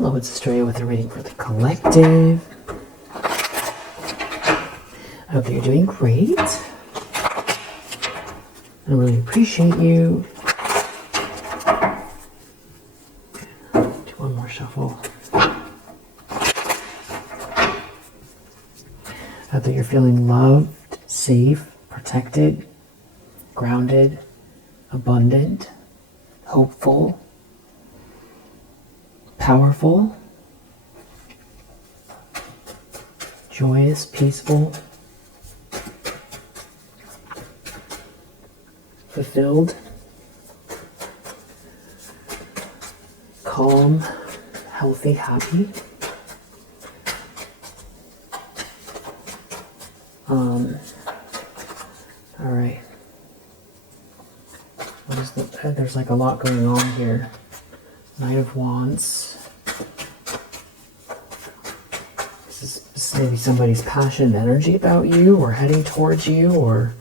Hello, it's Australia with a reading for the collective. I hope that you're doing great. I really appreciate you. Do one more shuffle. I hope that you're feeling loved, safe, protected, grounded, abundant, hopeful, powerful, joyous, peaceful, fulfilled, calm, healthy, happy. All right. What is there's like a lot going on here. Knight of Wands. This is maybe somebody's passionate energy about you or heading towards you, or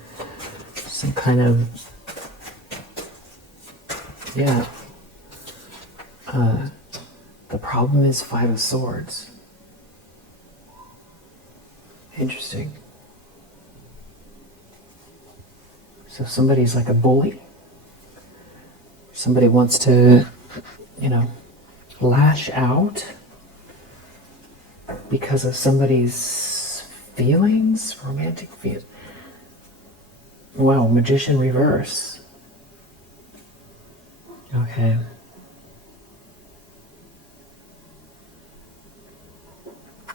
some kind of, yeah. The problem is Five of Swords. Interesting. So somebody's like a bully. Somebody wants to, lash out because of somebody's feelings, romantic feelings. Wow, Magician reverse. Okay.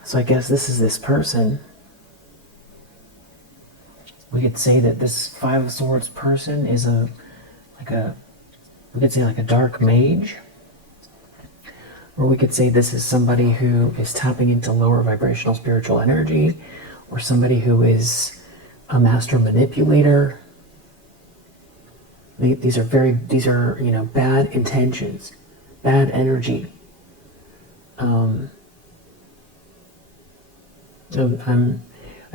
So I guess this is this person. We could say that this Five of Swords person is we could say like a dark mage. Or we could say this is somebody who is tapping into lower vibrational spiritual energy, or somebody who is a master manipulator. These are bad intentions, bad energy. I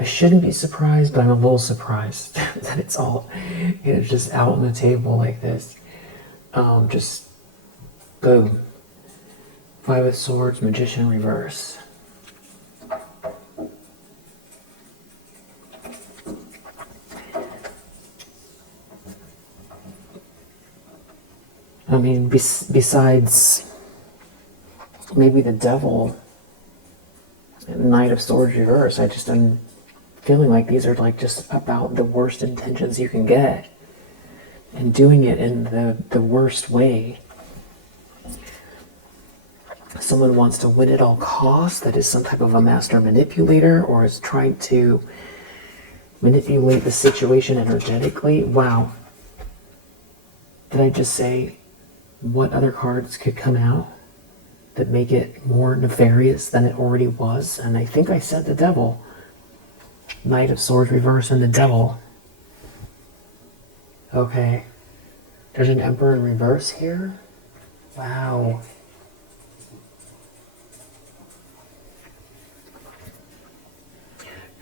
shouldn't be surprised, but I'm a little surprised that it's all, just out on the table like this. Just boom. Five of Swords, Magician reverse. I mean, besides maybe the Devil, Knight of Swords reverse, I'm feeling like these are like just about the worst intentions you can get, and doing it in the worst way. Someone wants to win at all costs, that is some type of a master manipulator, or is trying to manipulate the situation energetically. Wow. Did I just say what other cards could come out that make it more nefarious than it already was? And I think I said the Devil. Knight of Swords reverse and the Devil. Okay. There's an Emperor in reverse here? Wow.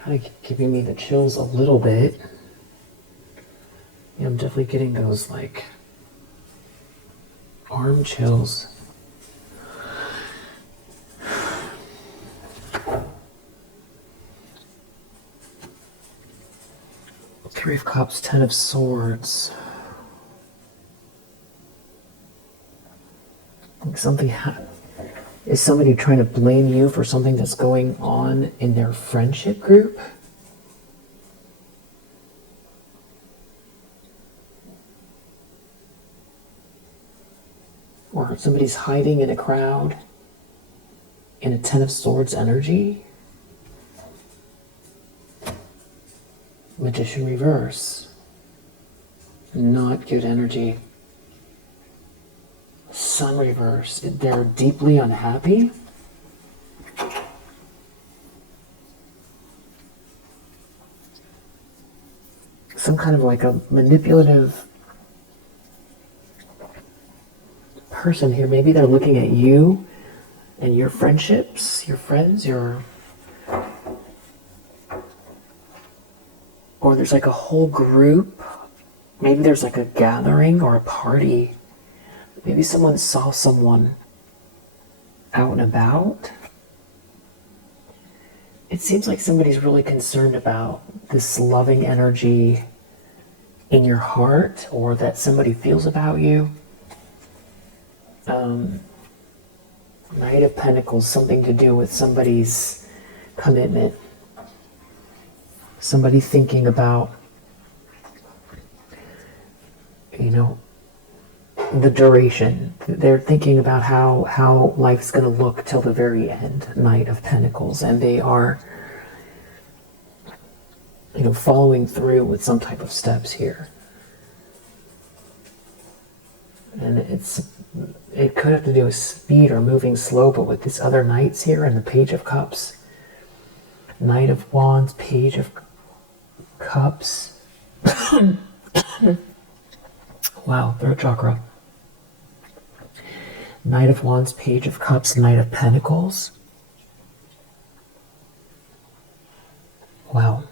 Kind of giving me the chills a little bit. Yeah, I'm definitely getting those like arm chills. Three of Cups, Ten of Swords. Is somebody trying to blame you for something that's going on in their friendship group? Or somebody's hiding in a crowd in a Ten of Swords energy? Magician reverse. Not good energy. Sun reverse. They're deeply unhappy. Some kind of like a manipulative person here. Maybe they're looking at you and your friendships, your friends, or there's like a whole group. Maybe there's like a gathering or a party. Maybe someone saw someone out and about, it seems like somebody's really concerned about this loving energy in your heart, or that somebody feels about you. Knight of Pentacles, something to do with somebody's commitment. Somebody thinking about, you know, the duration. They're thinking about how life's going to look till the very end. Knight of Pentacles. And they are, you know, following through with some type of steps here. And it could have to do with speed or moving slow, but with these other knights here and the Page of Cups, Knight of Wands, Page of Cups. Wow, throat chakra. Knight of Wands, Page of Cups, Knight of Pentacles. Wow.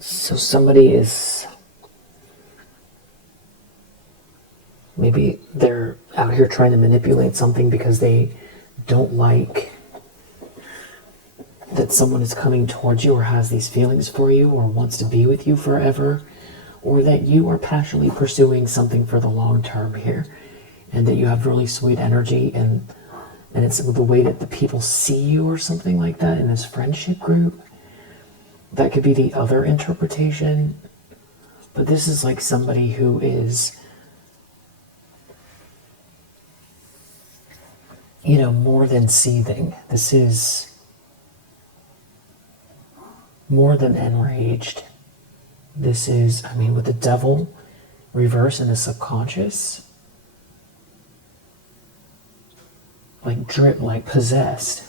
So somebody is, maybe they're out here trying to manipulate something because they don't like that someone is coming towards you or has these feelings for you or wants to be with you forever, or that you are passionately pursuing something for the long term here, and that you have really sweet energy, and it's the way that the people see you or something like that in this friendship group. That could be the other interpretation. But this is like somebody who is, you know, more than seething. This is more than enraged. This is, I mean, with the devil reverse in the subconscious, like drip, like possessed.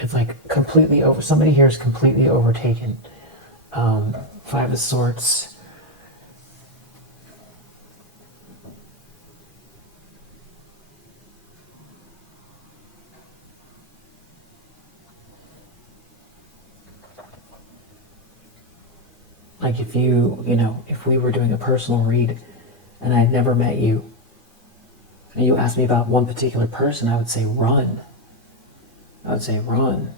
It's like completely over. Somebody here is completely overtaken. Five of Swords. Like if you know, if we were doing a personal read and I had never met you, and you asked me about one particular person, I would say run. I would say run.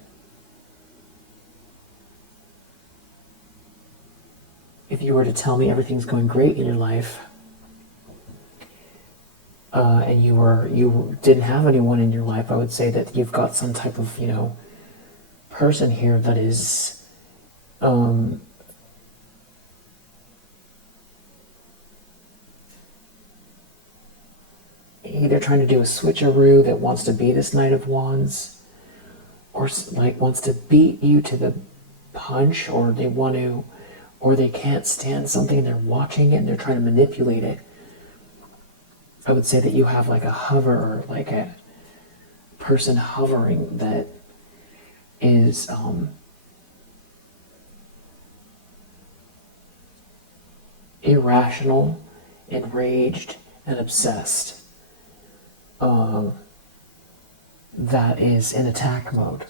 If you were to tell me everything's going great in your life, and you didn't have anyone in your life, I would say that you've got some type of, you know, person here that is either trying to do a switcheroo, that wants to be this Knight of Wands, or like wants to beat you to the punch, or they want to, or they can't stand something and they're watching it and they're trying to manipulate it. I would say that you have like a hover, like a person hovering that is irrational, enraged, and obsessed. That is in attack mode.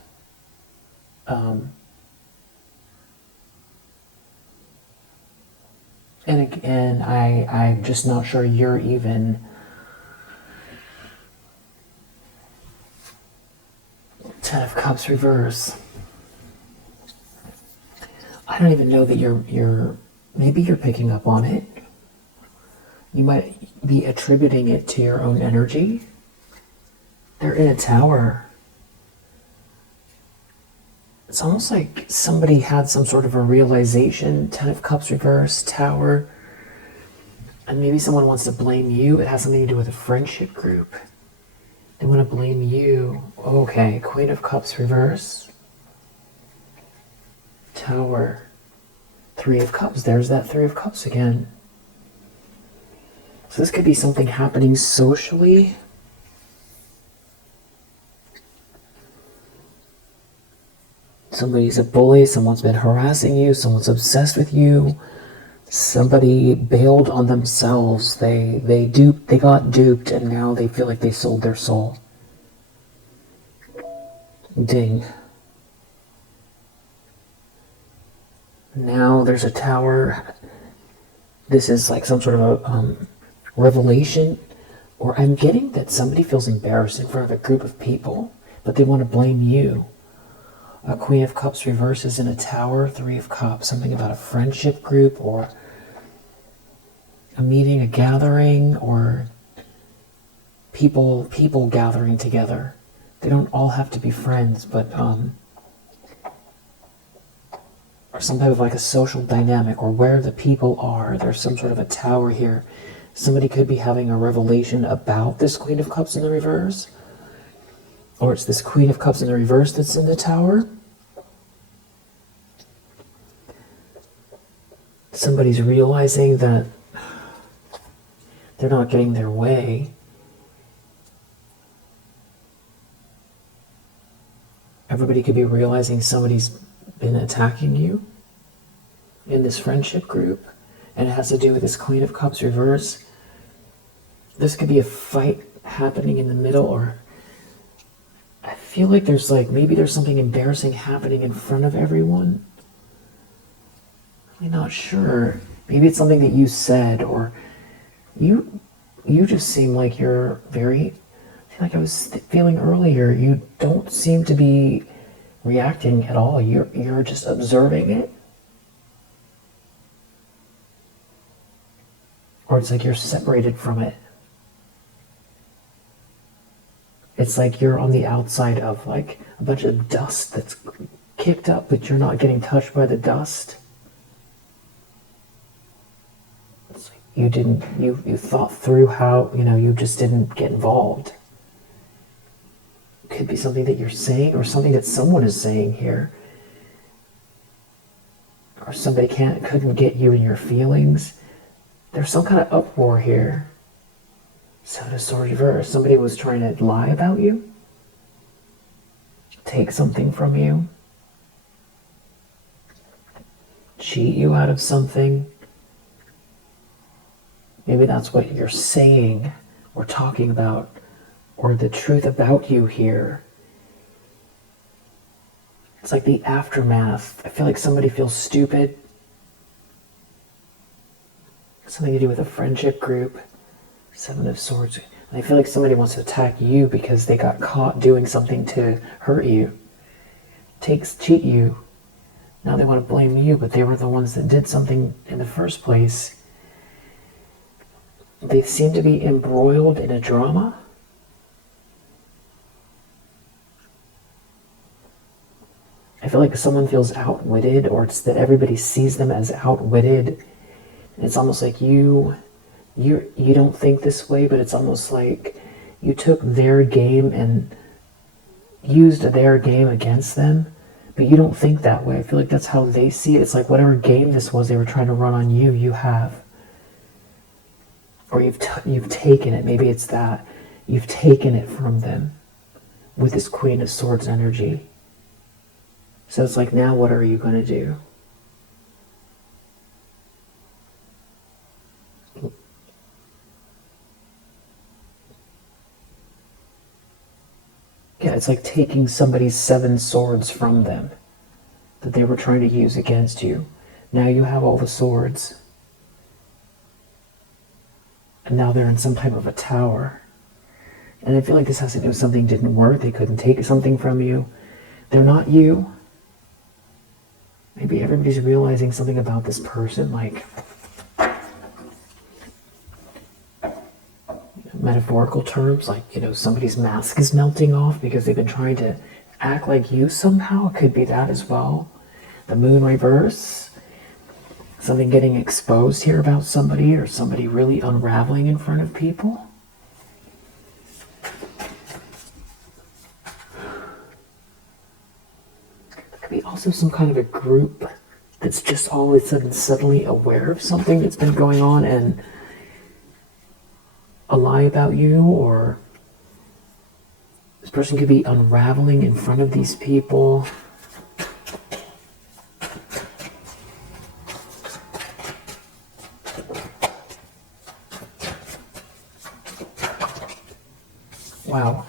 And again, I'm just not sure you're even Ten of Cups reverse. I don't even know that you're maybe you're picking up on it. You might be attributing it to your own energy. They're in a tower. It's almost like somebody had some sort of a realization. Ten of Cups reverse, tower. And maybe someone wants to blame you. It has something to do with a friendship group. They want to blame you. Okay, Queen of Cups reverse. Tower. Three of Cups. There's that Three of Cups again. So this could be something happening socially. Somebody's a bully, someone's been harassing you, someone's obsessed with you, somebody bailed on themselves, they got duped, and now they feel like they sold their soul. Ding. Now there's a tower. This is like some sort of a revelation, or I'm getting that somebody feels embarrassed in front of a group of people, but they want to blame you. A Queen of Cups reverses in a tower, Three of Cups, something about a friendship group or a meeting, a gathering, or people gathering together. They don't all have to be friends, but or some type of like a social dynamic, or where the people are. There's some sort of a tower here. Somebody could be having a revelation about this Queen of Cups in the reverse, or it's this Queen of Cups in the reverse that's in the tower. Somebody's realizing that they're not getting their way. Everybody could be realizing somebody's been attacking you in this friendship group, and it has to do with this Queen of Cups reverse. This could be a fight happening in the middle, or I feel like there's maybe there's something embarrassing happening in front of everyone. I'm not sure. Maybe it's something that you said, or you just seem like you're very, like I was feeling earlier, you don't seem to be reacting at all. You're just observing it. Or it's like you're separated from it. It's like you're on the outside of like a bunch of dust that's kicked up, but you're not getting touched by the dust. It's like you thought through how, you just didn't get involved. It could be something that you're saying, or something that someone is saying here. Or somebody couldn't get you in your feelings. There's some kind of uproar here. So to sort of reverse, somebody was trying to lie about you, take something from you, cheat you out of something. Maybe that's what you're saying or talking about, or the truth about you here. It's like the aftermath. I feel like somebody feels stupid. Something to do with a friendship group. Seven of Swords. And I feel like somebody wants to attack you because they got caught doing something to hurt you. Cheat you. Now they want to blame you, but they were the ones that did something in the first place. They seem to be embroiled in a drama. I feel like someone feels outwitted, or it's that everybody sees them as outwitted. It's almost like you don't think this way, but it's almost like you took their game and used their game against them, but you don't think that way. I feel like that's how they see it. It's like whatever game this was they were trying to run on you, you have. Or you've taken it. Maybe it's that. You've taken it from them with this Queen of Swords energy. So it's like, now what are you going to do? Yeah, it's like taking somebody's 7 swords from them that they were trying to use against you. Now you have all the swords. And now they're in some type of a tower. And I feel like this has to do with something didn't work. They couldn't take something from you. They're not you. Maybe everybody's realizing something about this person, like metaphorical terms, like, somebody's mask is melting off because they've been trying to act like you somehow. It could be that as well. The moon reverse. Something getting exposed here about somebody, or somebody really unraveling in front of people. There could be also some kind of a group that's just all of a sudden suddenly aware of something that's been going on, and a lie about you, or this person could be unraveling in front of these people. Wow,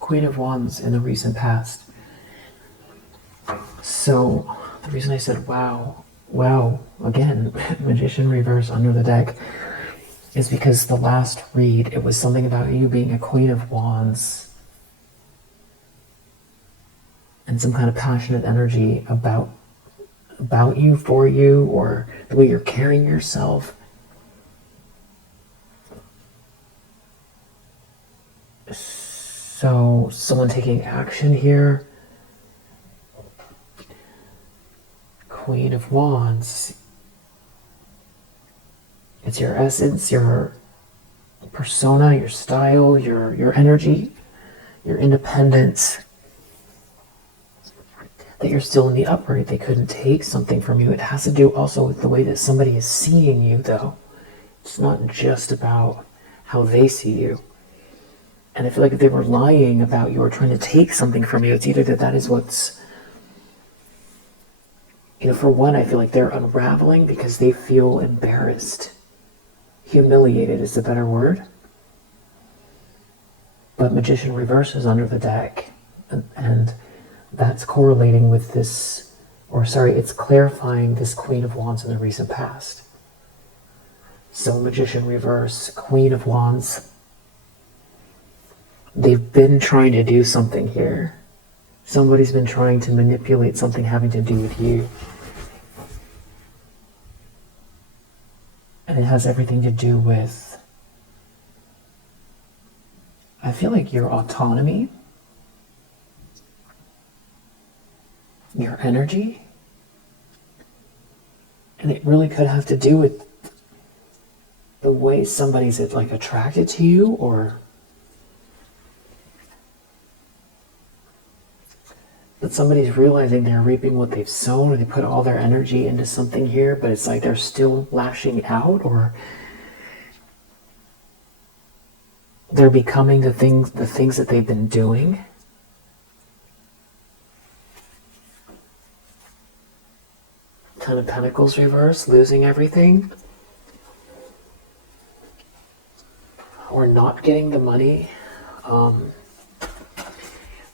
Queen of Wands in the recent past. So the reason I said wow, Wow, again, Magician reverse under the deck is because the last read, it was something about you being a Queen of Wands and some kind of passionate energy about you, for you, or the way you're carrying yourself. So, someone taking action here. Queen of Wands. It's your essence, your persona, your style, your energy, your independence. That you're still in the upright. They couldn't take something from you. It has to do also with the way that somebody is seeing you, though. It's not just about how they see you. And I feel like if they were lying about you or trying to take something from you, it's either that is what's, for one, I feel like they're unraveling because they feel embarrassed. Humiliated is the better word. But Magician reverse is under the deck. And that's correlating with this, it's clarifying this Queen of Wands in the recent past. So Magician reverse, Queen of Wands. They've been trying to do something here. Somebody's been trying to manipulate something having to do with you. And it has everything to do with, I feel like, your autonomy, your energy, and it really could have to do with the way somebody's like attracted to you, or that somebody's realizing they're reaping what they've sown, or they put all their energy into something here, but it's like they're still lashing out, or they're becoming the things that they've been doing. Ten of Pentacles reverse, losing everything, or not getting the money.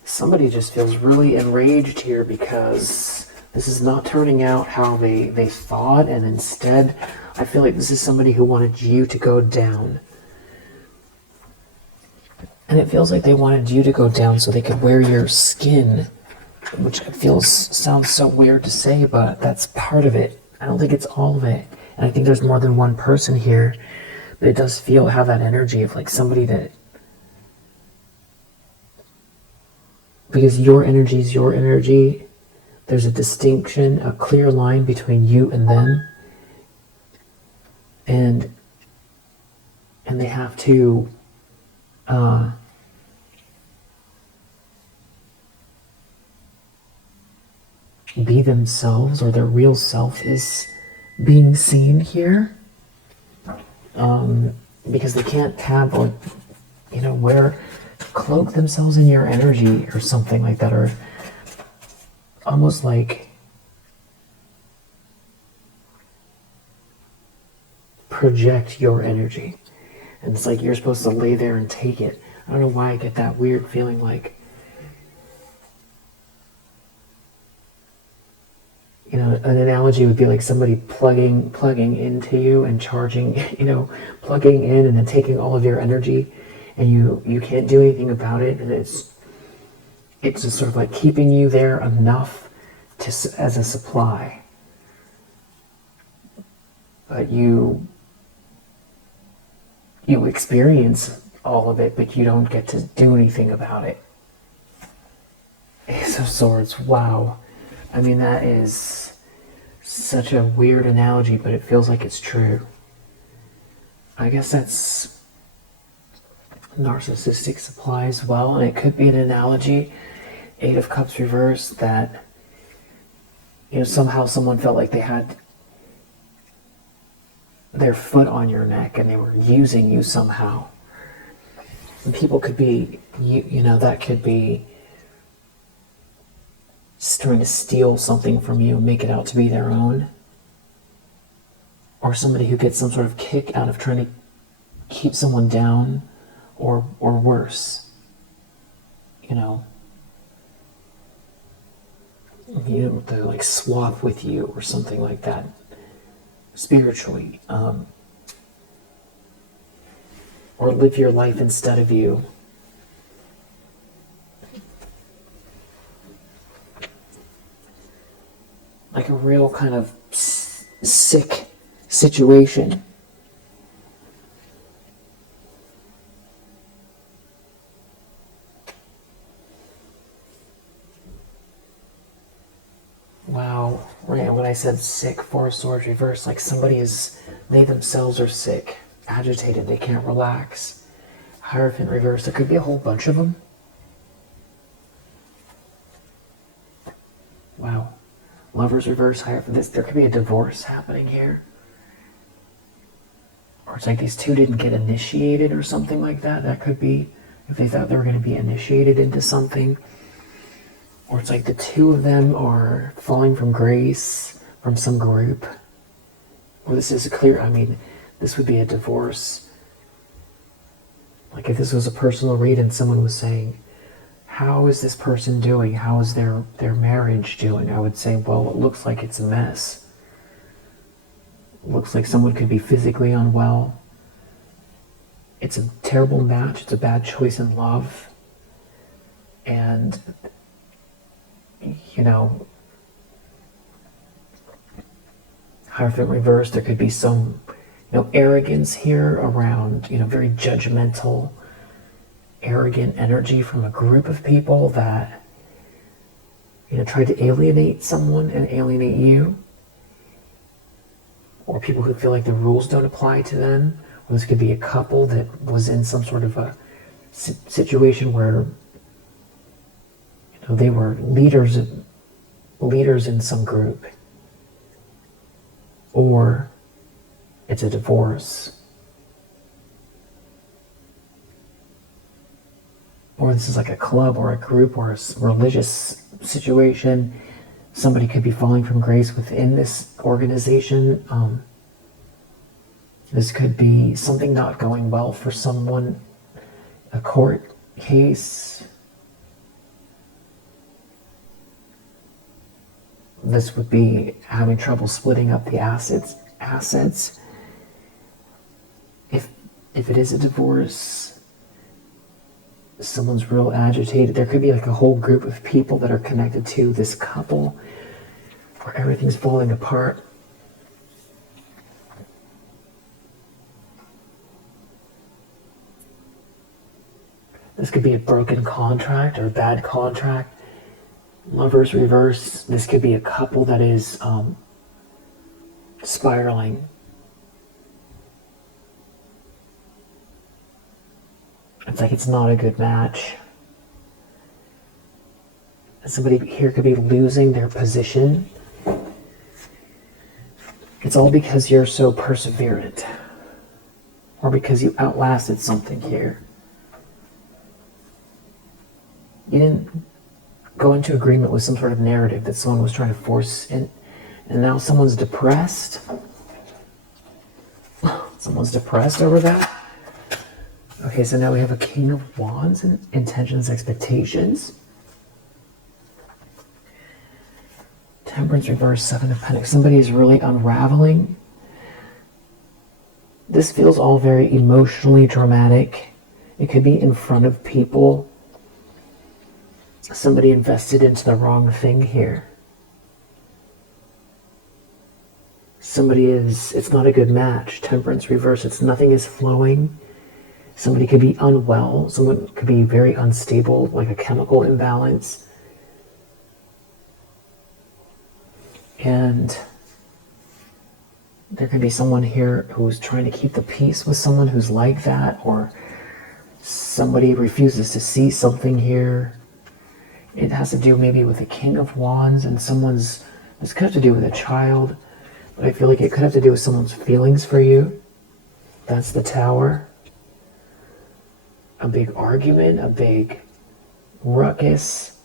Somebody just feels really enraged here because this is not turning out how they thought, and instead I feel like this is somebody who wanted you to go down. And it feels like they wanted you to go down so they could wear your skin, which sounds so weird to say, but that's part of it. I don't think it's all of it. And I think there's more than one person here, but it does have that energy of like somebody that, because your energy is your energy, there's a distinction, a clear line between you and them. And they have to be themselves, or their real self is being seen here. Because they can't have, cloak themselves in your energy or something like that, or almost like project your energy. And it's like you're supposed to lay there and take it. I don't know why I get that weird feeling like, an analogy would be like somebody plugging into you and charging, plugging in and then taking all of your energy, and you can't do anything about it, and it's just sort of like keeping you there enough as a supply, but you experience all of it, but you don't get to do anything about it. Ace of Swords, wow. I mean, that is such a weird analogy, but it feels like it's true. I guess that's narcissistic supply as well, and it could be an analogy, Eight of Cups reverse, that somehow someone felt like they had their foot on your neck and they were using you somehow. And people could be, that could be trying to steal something from you and make it out to be their own. Or somebody who gets some sort of kick out of trying to keep someone down, or worse. to like swap with you or something like that spiritually, or live your life instead of you. Like a real kind of sick situation. Wow, right, when I said sick, Four of Swords reversed, like they themselves are sick, agitated, they can't relax. Hierophant reversed, there could be a whole bunch of them. Wow. Lovers reverse, Hierophant, there could be a divorce happening here. Or it's like these two didn't get initiated or something like that. That could be, if they thought they were going to be initiated into something. Or it's like the two of them are falling from grace from some group. Or this is this would be a divorce. Like if this was a personal read and someone was saying, how is this person doing? How is their marriage doing? I would say, well, it looks like it's a mess. It looks like someone could be physically unwell. It's a terrible match. It's a bad choice in love. And Hierophant reversed, there could be some, arrogance here around, very judgmental, arrogant energy from a group of people that, tried to alienate someone and alienate you. Or people who feel like the rules don't apply to them. Or this could be a couple that was in some sort of a situation where they were leaders in some group, or it's a divorce, or this is like a club or a group or a religious situation. Somebody could be falling from grace within this organization. This could be something not going well for someone, a court case. This would be having trouble splitting up the assets. If it is a divorce, someone's real agitated. There could be like a whole group of people that are connected to this couple where everything's falling apart. This could be a broken contract or a bad contract. Lovers reverse, this could be a couple that is spiraling. It's like it's not a good match. Somebody here could be losing their position. It's all because you're so perseverant, or because you outlasted something here. You didn't go into agreement with some sort of narrative that someone was trying to force in, and now someone's depressed. Someone's depressed over that. Okay, so now we have a King of Wands and intentions, expectations. Temperance reverse, Seven of Pentacles. Somebody is really unraveling. This feels all very emotionally dramatic. It could be in front of people. Somebody invested into the wrong thing here. It's not a good match. Temperance reverse, nothing is flowing. Somebody could be unwell. Someone could be very unstable, like a chemical imbalance. And there could be someone here who's trying to keep the peace with someone who's like that, or somebody refuses to see something here. It has to do maybe with the King of Wands and this could have to do with a child, but I feel like it could have to do with someone's feelings for you. That's the Tower. A big argument, a big ruckus,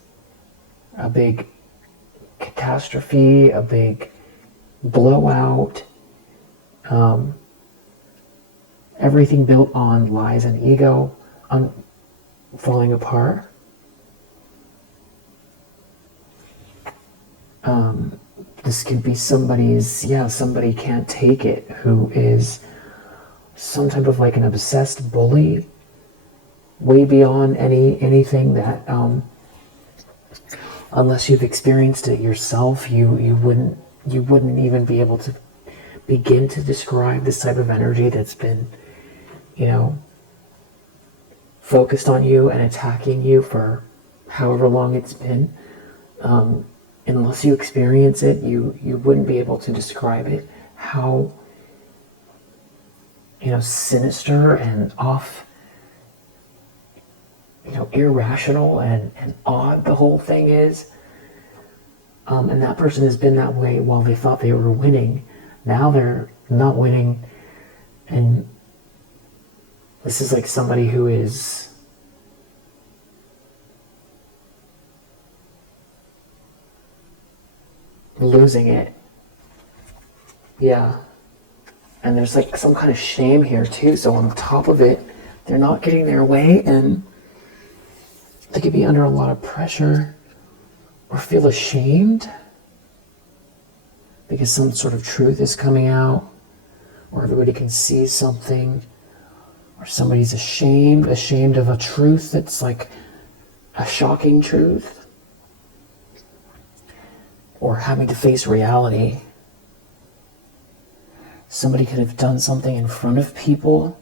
a big catastrophe, a big blowout. Everything built on lies and ego, falling apart. This could be somebody can't take it, who is some type of like an obsessed bully, way beyond anything that, unless you've experienced it yourself, you wouldn't even be able to begin to describe this type of energy that's been, focused on you and attacking you for however long it's been. Unless you experience it, you wouldn't be able to describe it, how, sinister and off, irrational and odd the whole thing is. And that person has been that way while they thought they were winning. Now they're not winning. And this is like somebody who is losing it. Yeah. And there's like some kind of shame here too. So on top of it, they're not getting their way and they could be under a lot of pressure or feel ashamed because some sort of truth is coming out, or everybody can see something, or somebody's ashamed of a truth that's like a shocking truth, or having to face reality. Somebody could have done something in front of people,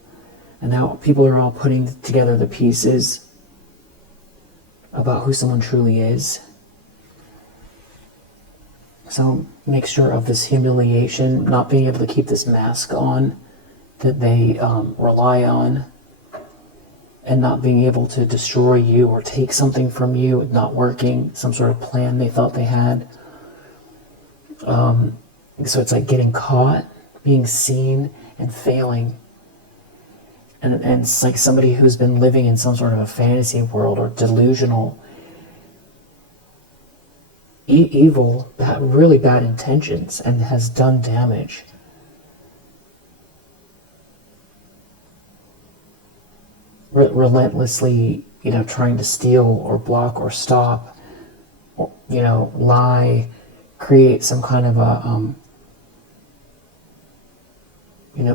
and now people are all putting together the pieces about who someone truly is. Some mixture of this humiliation, not being able to keep this mask on that they rely on, and not being able to destroy you or take something from you, not working, some sort of plan they thought they had. So it's like getting caught, being seen, and failing. And it's like somebody who's been living in some sort of a fantasy world or delusional, evil, really bad intentions, and has done damage. Relentlessly, trying to steal or block or stop, or, lie, create some kind of a,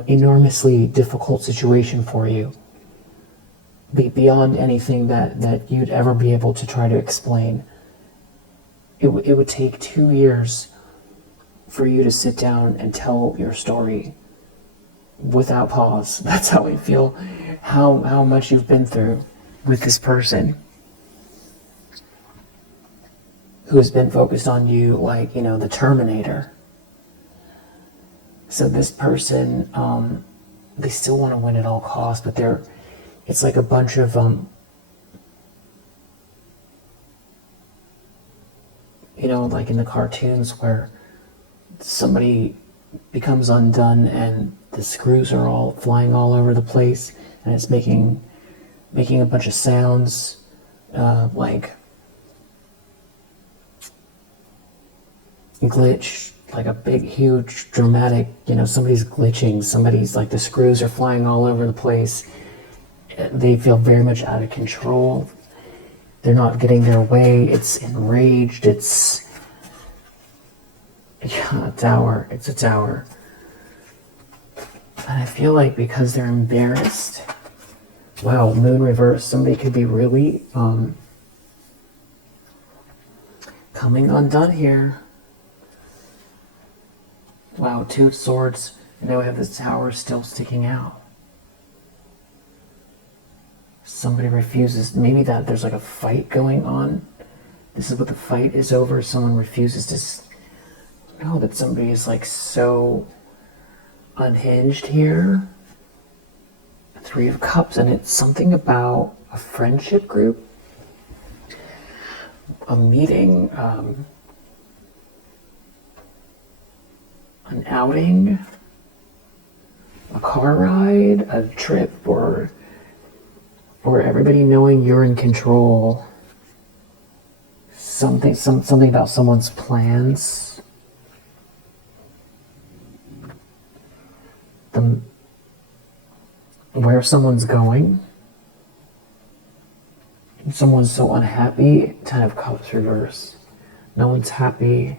enormously difficult situation for you, beyond anything that you'd ever be able to try to explain. It would take 2 years for you to sit down and tell your story without pause. That's how I feel, how much you've been through with this person who's been focused on you like, the Terminator. So this person, they still want to win at all costs, but it's like a bunch of, like in the cartoons where somebody becomes undone and the screws are all flying all over the place and it's making a bunch of sounds, like glitch, like a big, huge, dramatic, somebody's glitching, somebody's like the screws are flying all over the place. They feel very much out of control. They're not getting their way. It's enraged. It's a tower. It's a tower. And I feel like because they're embarrassed, wow, moon reverse, somebody could be really coming undone here. Wow, 2 swords, and now we have this tower still sticking out. Somebody refuses, maybe that there's like a fight going on. This is what the fight is over. Someone refuses to know that somebody is like so unhinged here. 3 of Cups, and it's something about a friendship group, a meeting, an outing, a car ride, a trip, or everybody knowing you're in control. Something about someone's plans. Where someone's going. Someone's so unhappy. 10 of Cups reverse. No one's happy.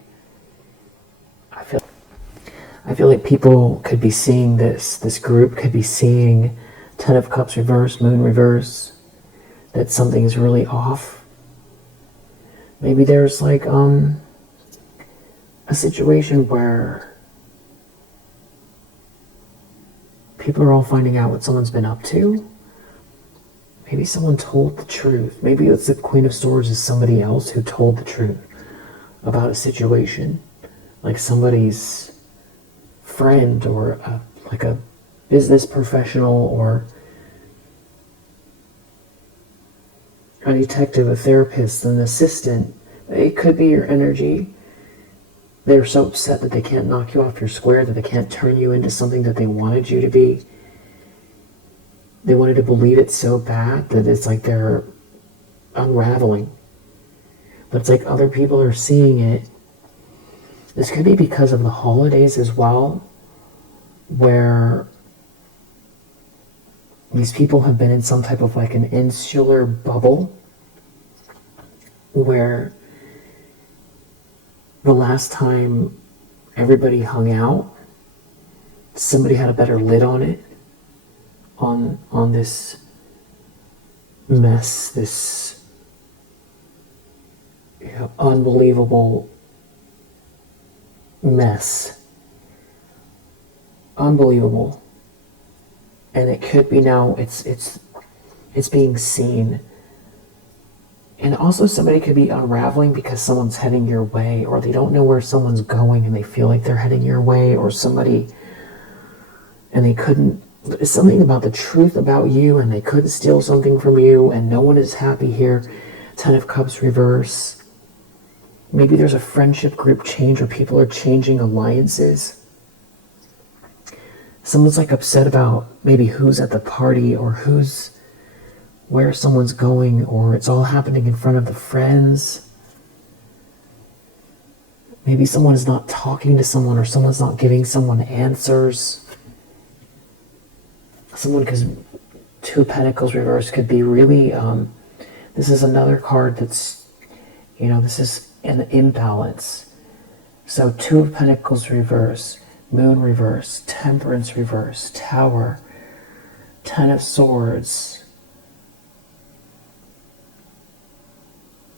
I feel like people could be seeing this group could be seeing Ten of Cups reverse, Moon reverse, that something is really off. Maybe there's like a situation where people are all finding out what someone's been up to. Maybe someone told the truth. Maybe it's the Queen of Swords is somebody else who told the truth about a situation. Like somebody's friend or like a business professional or a detective, a therapist, an assistant. It could be your energy. They're so upset that they can't knock you off your square, that they can't turn you into something that they wanted you to be. They wanted to believe it so bad that it's like they're unraveling. But it's like other people are seeing it. This could be because of the holidays as well, where these people have been in some type of like an insular bubble where the last time everybody hung out, somebody had a better lid on it, on this mess, this unbelievable mess. Unbelievable. And it could be now it's being seen. And also somebody could be unraveling because someone's heading your way, or they don't know where someone's going and they feel like they're heading your way, or somebody, and they couldn't, it's something about the truth about you and they couldn't steal something from you and no one is happy here. Ten of Cups reverse. Maybe there's a friendship group change or people are changing alliances. Someone's like upset about maybe who's at the party or where someone's going, or it's all happening in front of the friends. Maybe someone is not talking to someone, or someone's not giving someone answers. Someone, because Two of Pentacles reverse could be really, this is another card that's, this is an imbalance. So Two of Pentacles reverse, Moon reverse, Temperance reverse, Tower, Ten of Swords.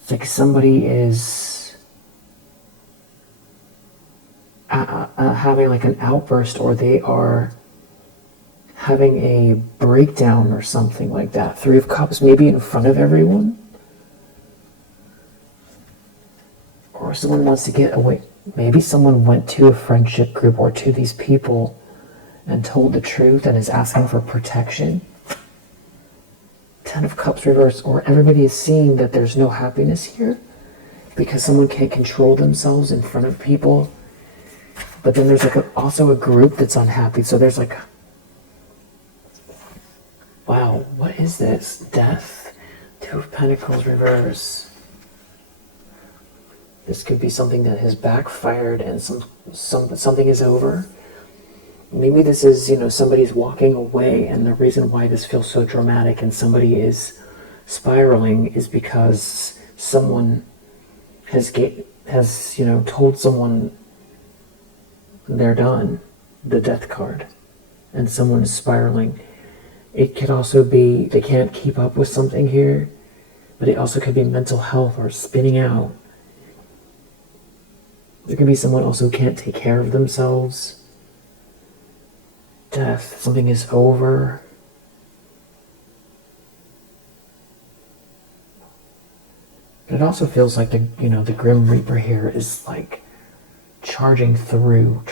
It's like somebody is having like an outburst, or they are having a breakdown or something like that. Three of Cups, maybe in front of everyone. Or someone wants to get away. Maybe someone went to a friendship group or to these people and told the truth and is asking for protection. Ten of Cups reverse, or everybody is seeing that there's no happiness here because someone can't control themselves in front of people. But then there's like also a group that's unhappy. So there's like, wow, what is this? Death, Two of Pentacles reverse. This could be something that has backfired and something is over. Maybe this is, somebody's walking away, and the reason why this feels so dramatic and somebody is spiraling is because someone has told someone they're done, the Death card, and someone is spiraling. It could also be they can't keep up with something here, but it also could be mental health or spinning out. There could be someone also who can't take care of themselves. Death, something is over. But it also feels like the Grim Reaper here is like charging through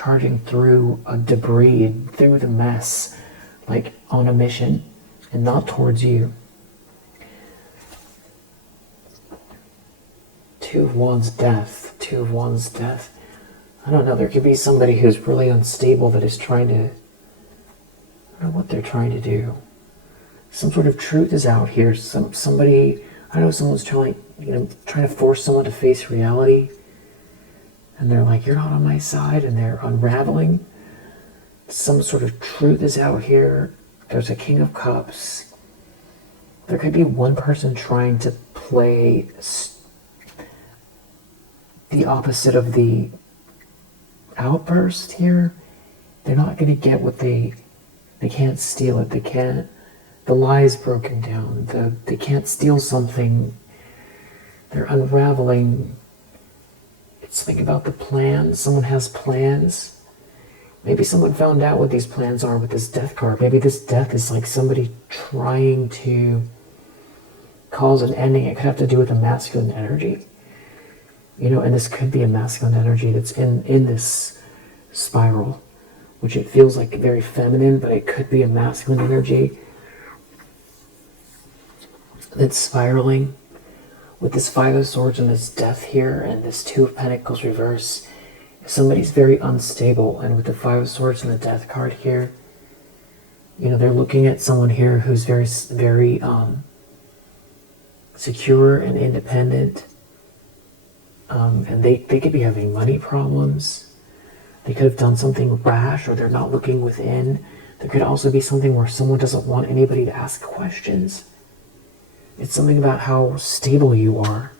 a debris, through the mess, like on a mission and not towards you. Two of Wands, Death. Two of Wands, Death. I don't know, there could be somebody who's really unstable that is trying to, I don't know what they're trying to do. Some sort of truth is out here. Somebody, I don't know, someone's trying to force someone to face reality. And they're like, you're not on my side, and they're unraveling. Some sort of truth is out here. There's a King of Cups. There could be one person trying to play the opposite of the outburst here, they're not going to get what they can't steal it. They can't, the lie is broken down. They can't steal something. They're unraveling. It's think about the plans. Someone has plans. Maybe someone found out what these plans are with this death card. Maybe this death is like somebody trying to cause an ending. It could have to do with a masculine energy. And this could be a masculine energy that's in this spiral, which it feels like very feminine, but it could be a masculine energy that's spiraling. With this Five of Swords and this Death here and this Two of Pentacles reverse, somebody's very unstable. And with the Five of Swords and the Death card here, they're looking at someone here who's very, very secure and independent. And they could be having money problems. They could have done something rash, or they're not looking within. There could also be something where someone doesn't want anybody to ask questions. It's something about how stable you are.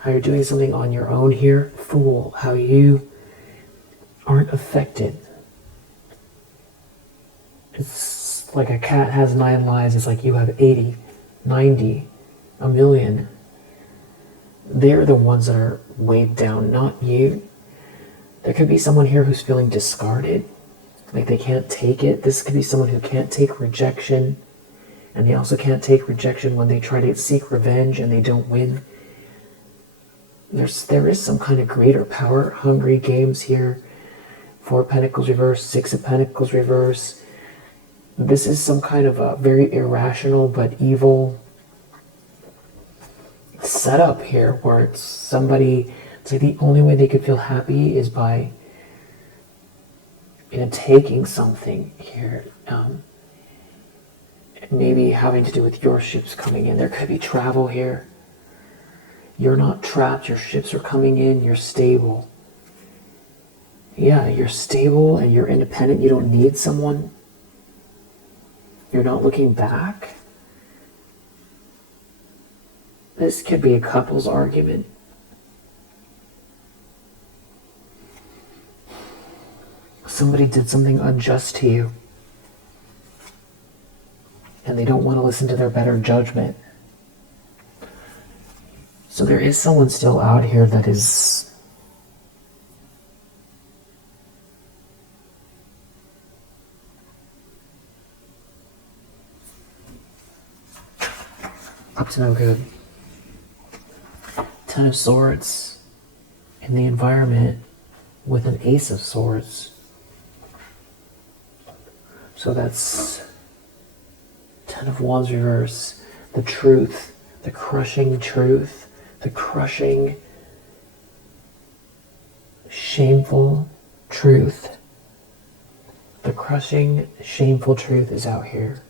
How you're doing something on your own here. Fool. How you aren't affected. It's like a cat has 9 lives. It's like you have 80, 90, a million. They're the ones that are weighed down, not you. There could be someone here who's feeling discarded. Like they can't take it. This could be someone who can't take rejection. And they also can't take rejection when they try to seek revenge and they don't win. There is some kind of greater power hungry games here. 4 of Pentacles reverse, 6 of Pentacles reverse. This is some kind of a very irrational but evil setup here where it's somebody, it's like the only way they could feel happy is by taking something here. Maybe having to do with your ships coming in. There could be travel here. You're not trapped. Your ships are coming in. You're stable. Yeah, you're stable and you're independent. You don't need someone. You're not looking back. This could be a couple's argument. Somebody did something unjust to you. And they don't want to listen to their better judgment. So there is someone still out here that is up to no good. 10 of Swords in the environment with an Ace of Swords. So that's 10 of Wands reverse, the truth, the crushing truth, the crushing, shameful truth. The crushing, shameful truth is out here.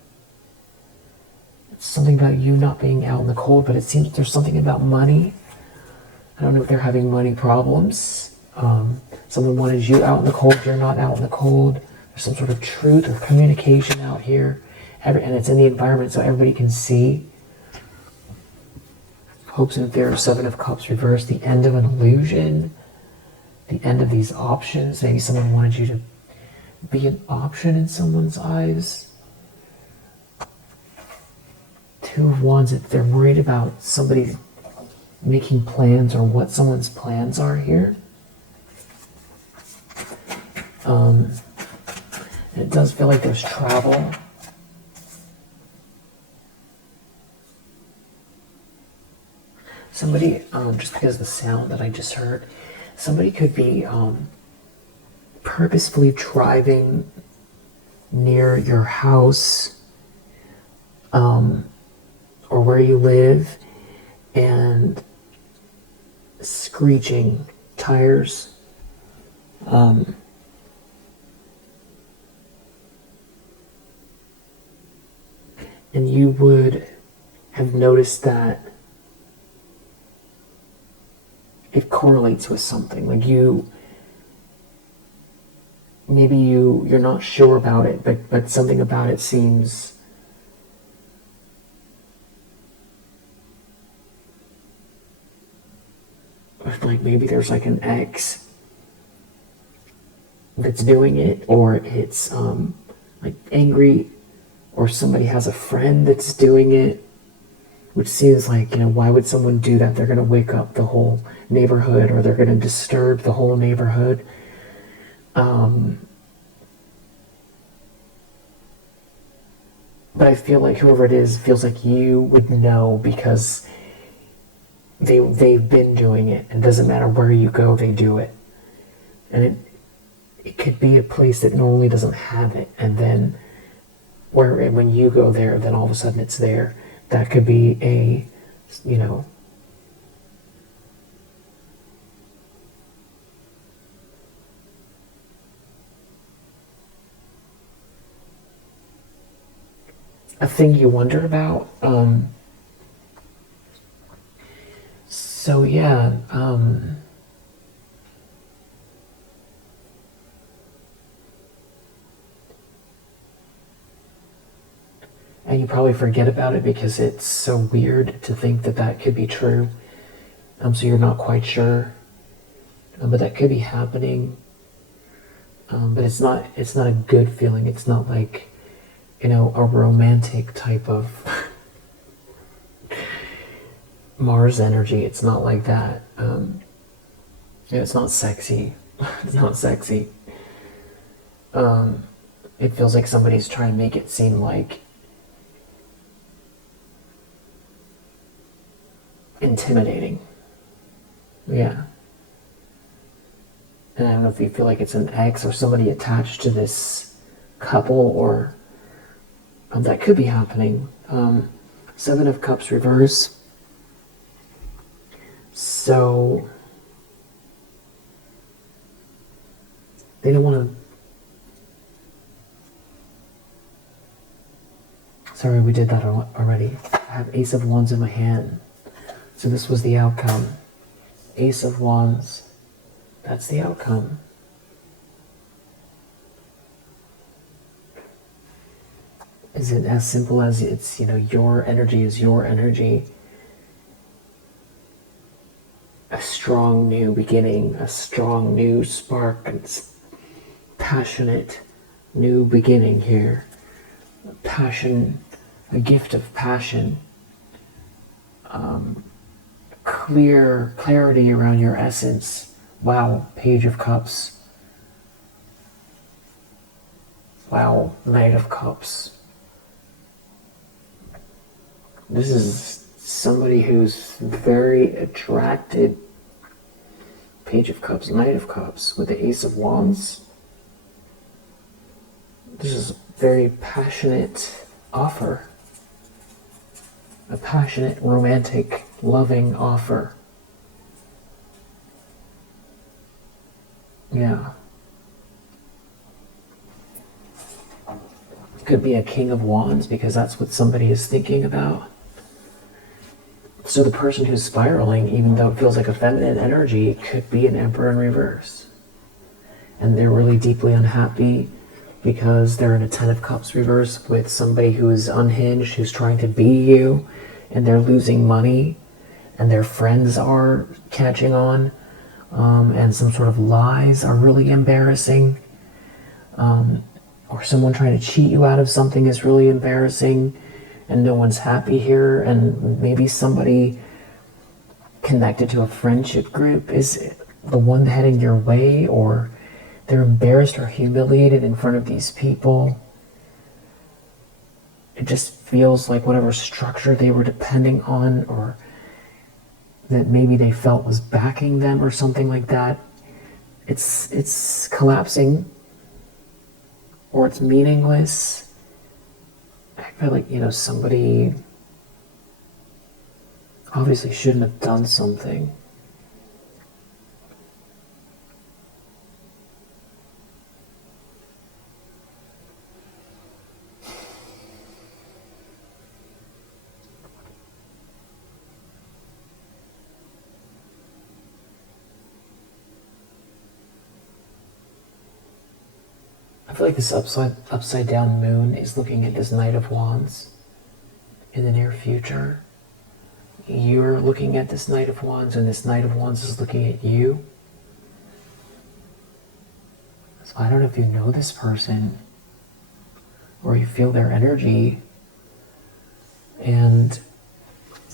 It's something about you not being out in the cold, but it seems there's something about money. I don't know if they're having money problems. Someone wanted you out in the cold, you're not out in the cold. There's some sort of truth or communication out here. And it's in the environment so everybody can see. Hopes and fears, 7 of Cups reversed, the end of an illusion, the end of these options. Maybe someone wanted you to be an option in someone's eyes. 2 of Wands, if they're worried about somebody making plans or what someone's plans are here. It does feel like there's travel. Somebody, just because of the sound that I just heard, somebody could be purposefully driving near your house or where you live and screeching tires. And you would have noticed that it correlates with something. Like maybe you're not sure about it, but something about it seems like maybe there's like an X that's doing it, or it's like angry, or somebody has a friend that's doing it, which seems like, why would someone do that? They're going to wake up the whole neighborhood, or they're going to disturb the whole neighborhood. But I feel like whoever it is feels like you would know, because they've been doing it, and it doesn't matter where you go, they do it. And it could be a place that normally doesn't have it, and then when you go there, then all of a sudden it's there. That could be a thing you wonder about. So yeah, and you probably forget about it because it's so weird to think that that could be true. So you're not quite sure, but that could be happening. But it's not a good feeling. It's not like, a romantic type of Mars energy. It's not like that. It's not sexy. It's not sexy. It feels like somebody's trying to make it seem like intimidating. Yeah. And I don't know if you feel like it's an ex or somebody attached to this couple, or that could be happening. Seven of Cups reverse. So they don't want to. Sorry, we did that already. I have Ace of Wands in my hand. So this was the outcome. Ace of Wands. That's the outcome. Is it as simple as it's, your energy is your energy? A strong new beginning, a strong new spark, and passionate new beginning here. Passion, a gift of passion. Clarity around your essence. Wow, Page of Cups. Wow, Knight of Cups. This is somebody who's very attracted. Page of Cups, Knight of Cups, with the Ace of Wands. This is a very passionate offer. A passionate, romantic, loving offer. Yeah. Could be a King of Wands, because that's what somebody is thinking about. So the person who's spiraling, even though it feels like a feminine energy, could be an Emperor in reverse. And they're really deeply unhappy because they're in a Ten of Cups reverse with somebody who is unhinged, who's trying to be you, and they're losing money, and their friends are catching on, and some sort of lies are really embarrassing, or someone trying to cheat you out of something is really embarrassing, and no one's happy here, and maybe somebody connected to a friendship group is the one heading your way, or they're embarrassed or humiliated in front of these people. It just feels like whatever structure they were depending on, or that maybe they felt was backing them or something like that, it's collapsing, or it's meaningless. I feel like, somebody obviously shouldn't have done something. I feel like this upside down moon is looking at this Knight of Wands in the near future. You're looking at this Knight of Wands, and this Knight of Wands is looking at you. It's I don't know if you know this person or you feel their energy, and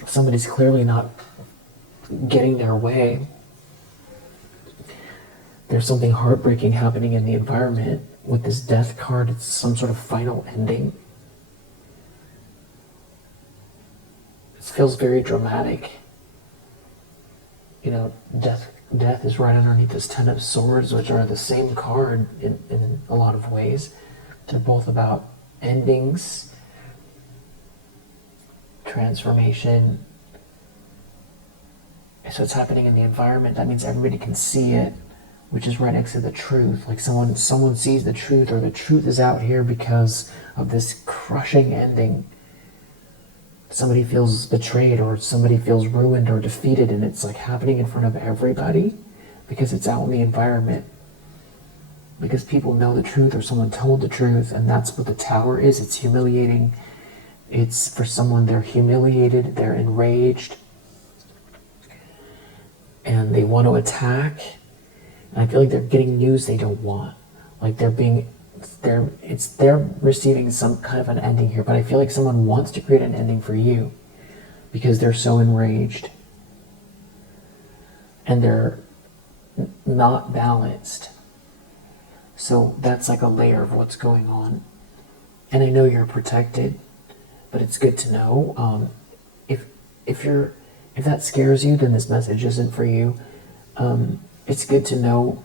somebody's clearly not getting their way. There's something heartbreaking happening in the environment. With this death card, it's some sort of final ending. It feels very dramatic. You know, death is right underneath this Ten of Swords, which are the same card in a lot of ways. They're both about endings, transformation. So it's happening in the environment. That means everybody can see it, which is right next to the truth. Like someone sees the truth, or the truth is out here because of this crushing ending. Somebody feels betrayed, or somebody feels ruined or defeated, and it's like happening in front of everybody because it's out in the environment. Because people know the truth, or someone told the truth, and that's what the Tower is. It's humiliating. It's for someone, they're humiliated, they're enraged, and they want to attack. And I feel like they're getting news they don't want. Like they're receiving some kind of an ending here, but I feel like someone wants to create an ending for you because they're so enraged and they're not balanced. So that's like a layer of what's going on. And I know you're protected, but it's good to know. If that scares you, then this message isn't for you. It's good to know,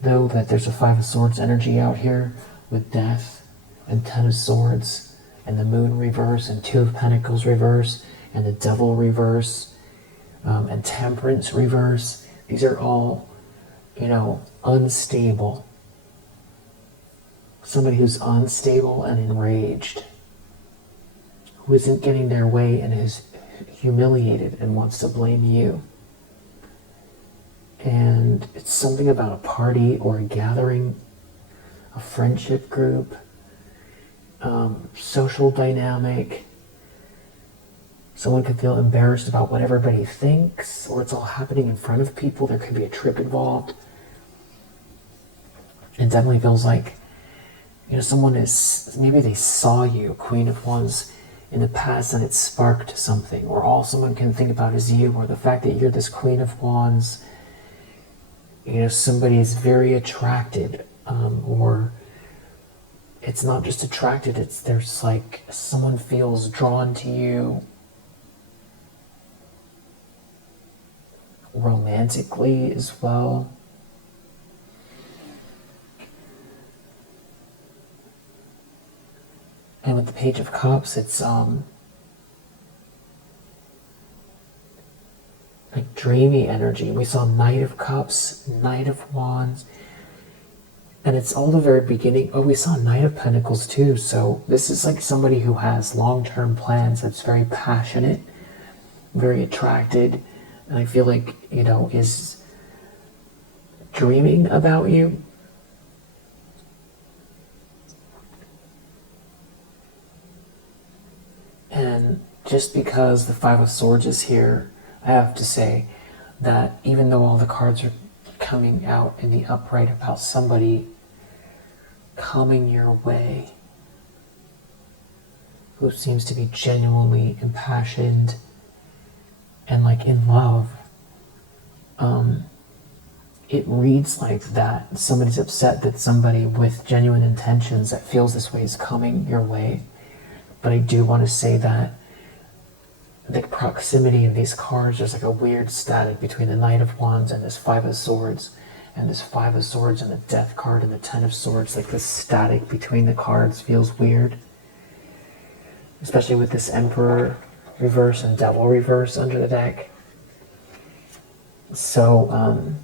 though, that there's a Five of Swords energy out here with death and Ten of Swords and the Moon reverse and Two of Pentacles reverse and the Devil reverse and Temperance reverse. These are all, unstable. Somebody who's unstable and enraged, who isn't getting their way and is humiliated and wants to blame you. And it's something about a party or a gathering, a friendship group, social dynamic. Someone could feel embarrassed about what everybody thinks, or it's all happening in front of people. There could be a trip involved. It definitely feels like, someone maybe they saw you, Queen of Wands, in the past, and it sparked something, or all someone can think about is you, or the fact that you're this Queen of Wands. Somebody is very attracted, or it's not just attracted, there's like someone feels drawn to you romantically as well. And with the Page of Cups, it's like dreamy energy. We saw Knight of Cups, Knight of Wands, and it's all the very beginning. Oh, we saw Knight of Pentacles too. So this is like somebody who has long-term plans, that's very passionate, very attracted, and I feel like, is dreaming about you. And just because the Five of Swords is here, I have to say that even though all the cards are coming out in the upright about somebody coming your way who seems to be genuinely impassioned and like in love, it reads like that somebody's upset that somebody with genuine intentions that feels this way is coming your way. But I do want to say that the proximity of these cards, there's like a weird static between the Knight of Wands and this Five of Swords, and this Five of Swords and the Death card and the Ten of Swords. Like this static between the cards feels weird, especially with this Emperor reverse and Devil reverse under the deck. So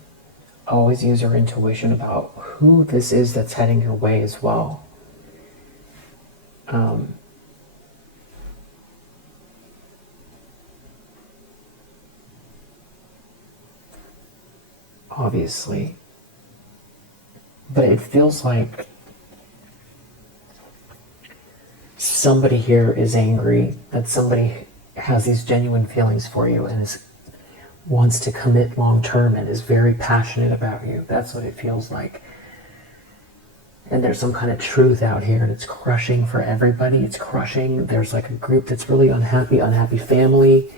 always use your intuition about who this is that's heading your way as well. Obviously, but it feels like somebody here is angry that somebody has these genuine feelings for you and wants to commit long term and is very passionate about you. That's what it feels like. And there's some kind of truth out here, and it's crushing for everybody. It's crushing. There's like a group that's really unhappy family.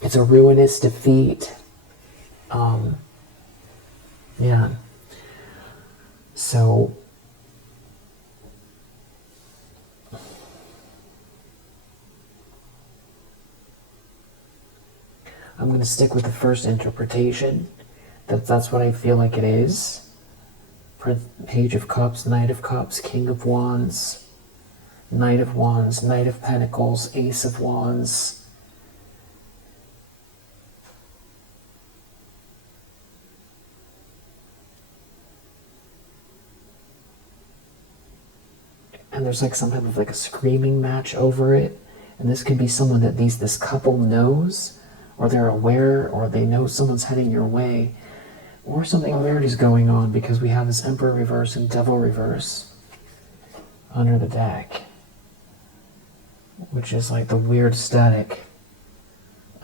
It's a ruinous defeat. Yeah. So I'm going to stick with the first interpretation. That's what I feel like it is. Page of Cups, Knight of Cups, King of Wands, Knight of Wands, Knight of Pentacles, Ace of Wands. And there's like some type of like a screaming match over it. And this could be someone that this couple knows, or they're aware, or they know someone's heading your way. Or something weird is going on, because we have this Emperor reverse and Devil reverse under the deck, which is like the weird static.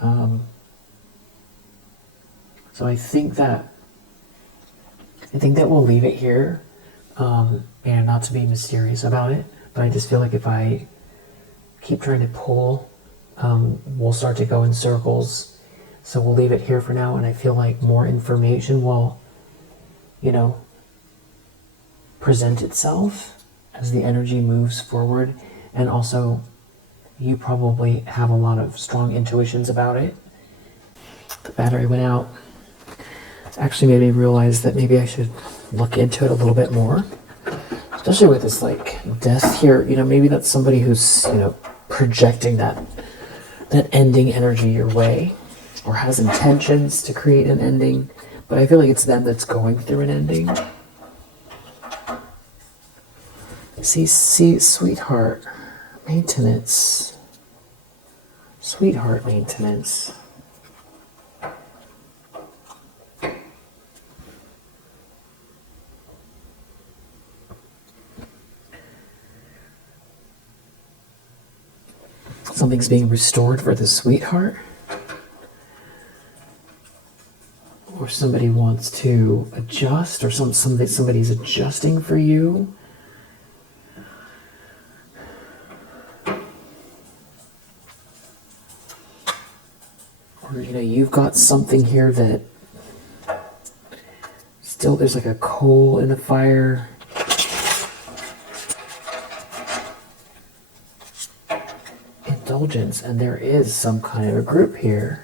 So I think that we'll leave it here, and not to be mysterious about it. But I just feel like if I keep trying to pull, we'll start to go in circles. So we'll leave it here for now, and I feel like more information will, present itself as the energy moves forward. And also, you probably have a lot of strong intuitions about it. The battery went out. Actually made me realize that maybe I should look into it a little bit more. Especially with this, like, death here. Maybe that's somebody who's, projecting that ending energy your way, or has intentions to create an ending, but I feel like it's them that's going through an ending. See, sweetheart maintenance. Sweetheart maintenance. Something's being restored for the sweetheart. Or somebody wants to adjust, or somebody's adjusting for you. Or you've got something here that still there's like a coal in the fire. Indulgence, and there is some kind of a group here.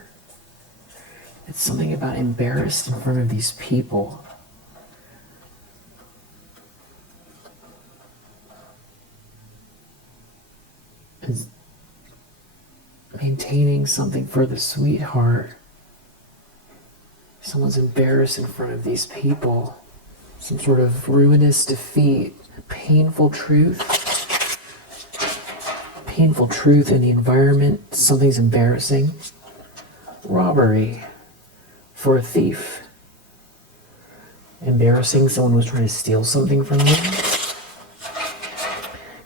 It's something about embarrassed in front of these people. It's maintaining something for the sweetheart. Someone's embarrassed in front of these people. Some sort of ruinous defeat. Painful truth. Painful truth in the environment. Something's embarrassing. Robbery. For a thief. Embarrassing, someone was trying to steal something from you.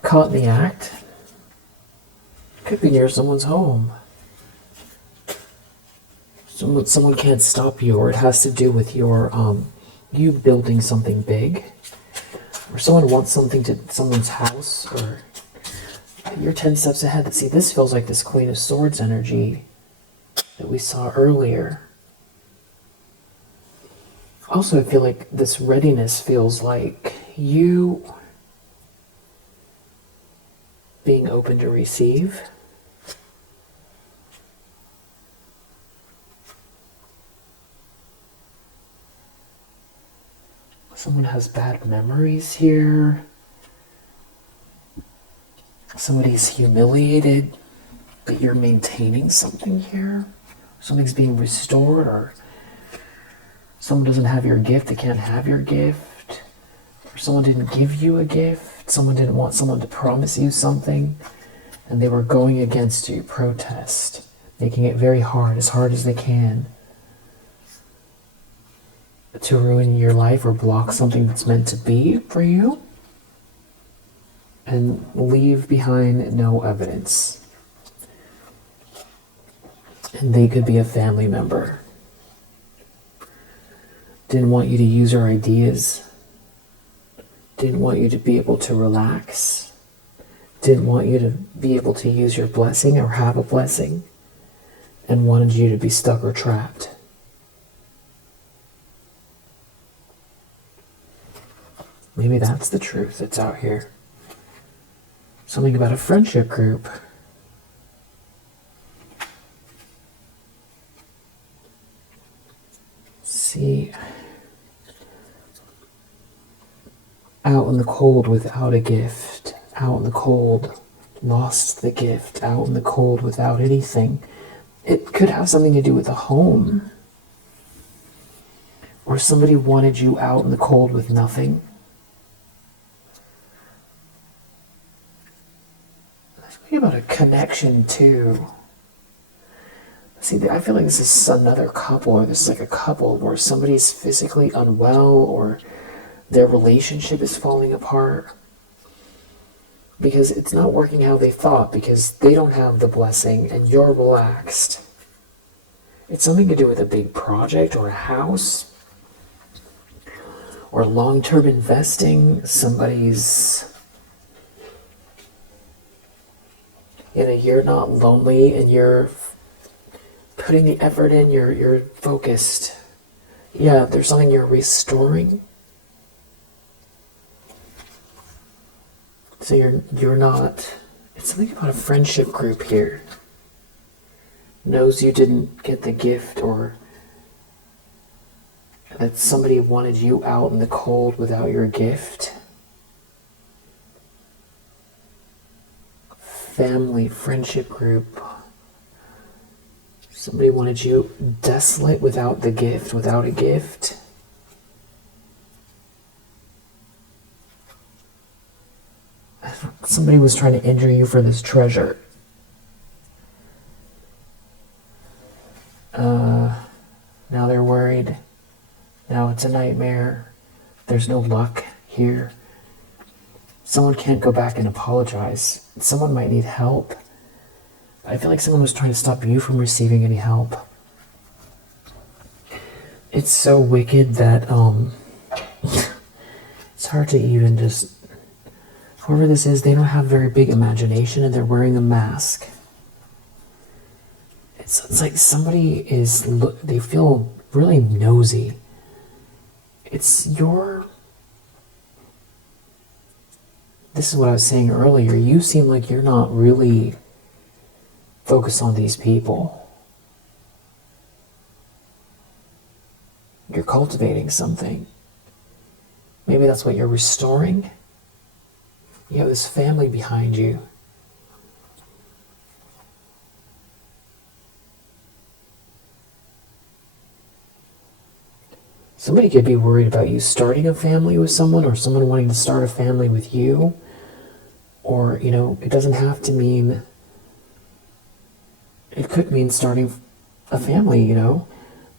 Caught in the act. Could be near someone's home. Someone can't stop you, or it has to do with your you building something big. Or someone wants something to someone's house, or you're 10 steps ahead. See, this feels like this Queen of Swords energy that we saw earlier. Also, I feel like this readiness feels like you being open to receive. Someone has bad memories here. Somebody's humiliated, but you're maintaining something here. Something's being restored, or someone doesn't have your gift, they can't have your gift. Or someone didn't give you a gift. Someone didn't want someone to promise you something, and they were going against you, protest, making it very hard as they can, to ruin your life or block something that's meant to be for you, and leave behind no evidence. And they could be a family member. Didn't want you to use her ideas. didn't want you to be able to relax, didn't want you to be able to use your blessing or have a blessing, and wanted you to be stuck or trapped. Maybe that's the truth that's out here. Something about a friendship group. See, out in the cold without a gift, out in the cold, lost the gift, out in the cold without anything. It could have something to do with a home. Or somebody wanted you out in the cold with nothing. There's something about a connection too. See, I feel like this is another couple, or this is like a couple where somebody's physically unwell or their relationship is falling apart because it's not working how they thought, because they don't have the blessing and you're relaxed. It's something to do with a big project or a house or long-term investing. Somebody's, you're not lonely and you're putting the effort in, you're focused. Yeah, there's something you're restoring. So you're not, it's something about a friendship group here. Knows you didn't get the gift, or that somebody wanted you out in the cold without your gift. Family, friendship group. Somebody wanted you desolate without the gift, without a gift. Somebody was trying to injure you for this treasure. Now they're worried. Now it's a nightmare. There's no luck here. Someone can't go back and apologize. Someone might need help. I feel like someone was trying to stop you from receiving any help. It's so wicked that it's hard to even just... Whoever this is, they don't have very big imagination and they're wearing a mask. It's like somebody is... They feel really nosy. It's your... This is what I was saying earlier. You seem like you're not really focused on these people. You're cultivating something. Maybe that's what you're restoring. You have this family behind you. Somebody could be worried about you starting a family with someone, or someone wanting to start a family with you. Or, it doesn't have to mean... It could mean starting a family,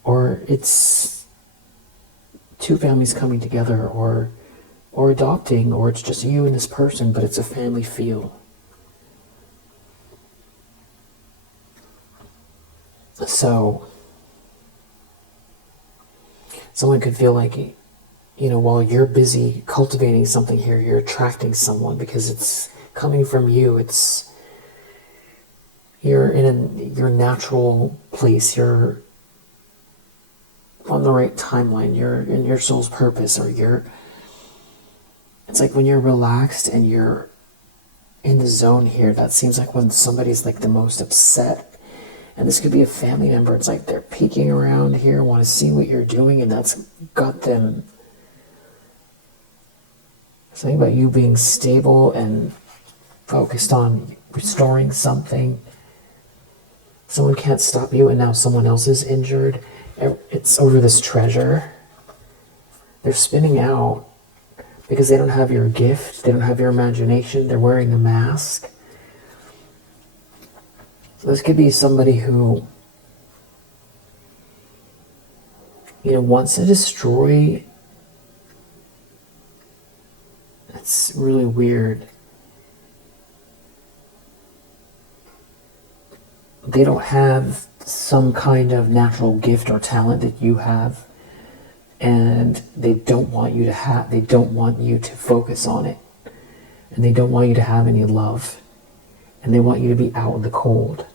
or it's two families coming together, or adopting, or it's just you and this person, but it's a family feel. So, someone could feel like, while you're busy cultivating something here, you're attracting someone because it's coming from you. You're in your natural place. You're on the right timeline. You're in your soul's purpose, or it's like when you're relaxed and you're in the zone here, that seems like when somebody's like the most upset. And this could be a family member. It's like they're peeking around here, want to see what you're doing, and that's got them. Something about you being stable and focused on restoring something. Someone can't stop you, and now someone else is injured. It's over this treasure. They're spinning out because they don't have your gift. They don't have your imagination. They're wearing a mask. So this could be somebody who, wants to destroy. It's really weird. They don't have some kind of natural gift or talent that you have. and they don't want you to focus on it, and they don't want you to have any love, and they want you to be out in the cold,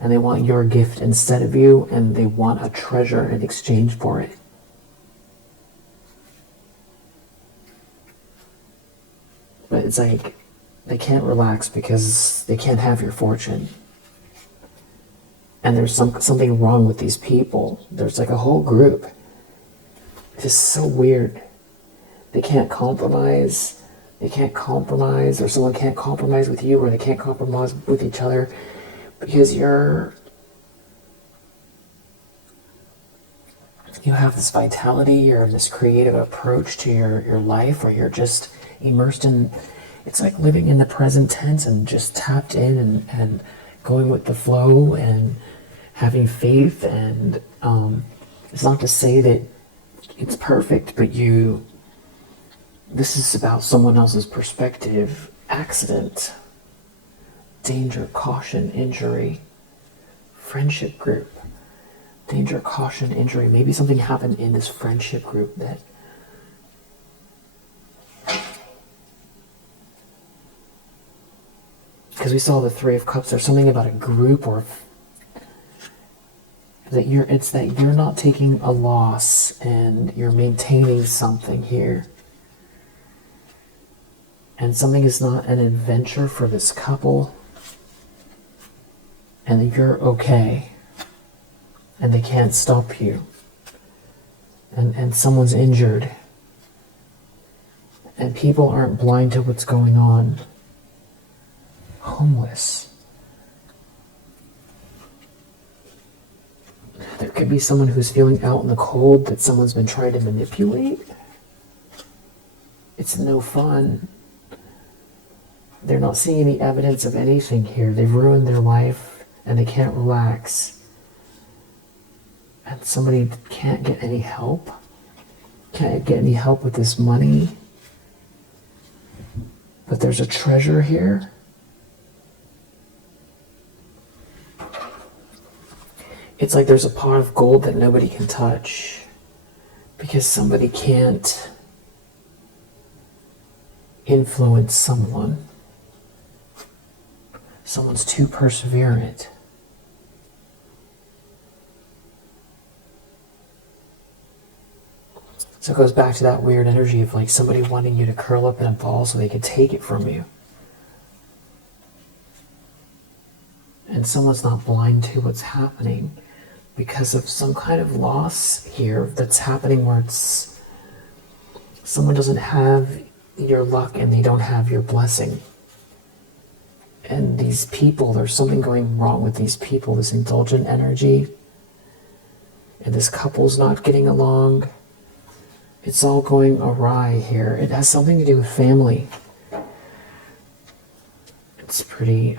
and they want your gift instead of you, and they want a treasure in exchange for it. But it's like they can't relax because they can't have your fortune. And there's something wrong with these people. There's like a whole group. It's just so weird. They can't compromise. Or someone can't compromise with you, or they can't compromise with each other because you have this vitality or this creative approach to your life, or you're just immersed in, it's like living in the present tense and just tapped in and going with the flow and having faith. And it's not to say that it's perfect, but this is about someone else's perspective. Accident, danger, caution, injury, friendship group, danger, caution, injury. Maybe something happened in this friendship group that because we saw the Three of Cups. There's something about a group, or that you're not taking a loss and you're maintaining something here. And something is not an adventure for this couple, and that you're okay, and they can't stop you. And someone's injured, and people aren't blind to what's going on. Homeless. There could be someone who's feeling out in the cold that someone's been trying to manipulate. It's no fun. They're not seeing any evidence of anything here. They've ruined their life and they can't relax. And somebody can't get any help. Can't get any help with this money. But there's a treasure here. It's like there's a pot of gold that nobody can touch because somebody can't influence someone. Someone's too perseverant. So it goes back to that weird energy of like somebody wanting you to curl up in a ball so they could take it from you. And someone's not blind to what's happening because of some kind of loss here that's happening where it's someone doesn't have your luck and they don't have your blessing. And these people, there's something going wrong with these people, this indulgent energy. And this couple's not getting along. It's all going awry here. It has something to do with family. It's pretty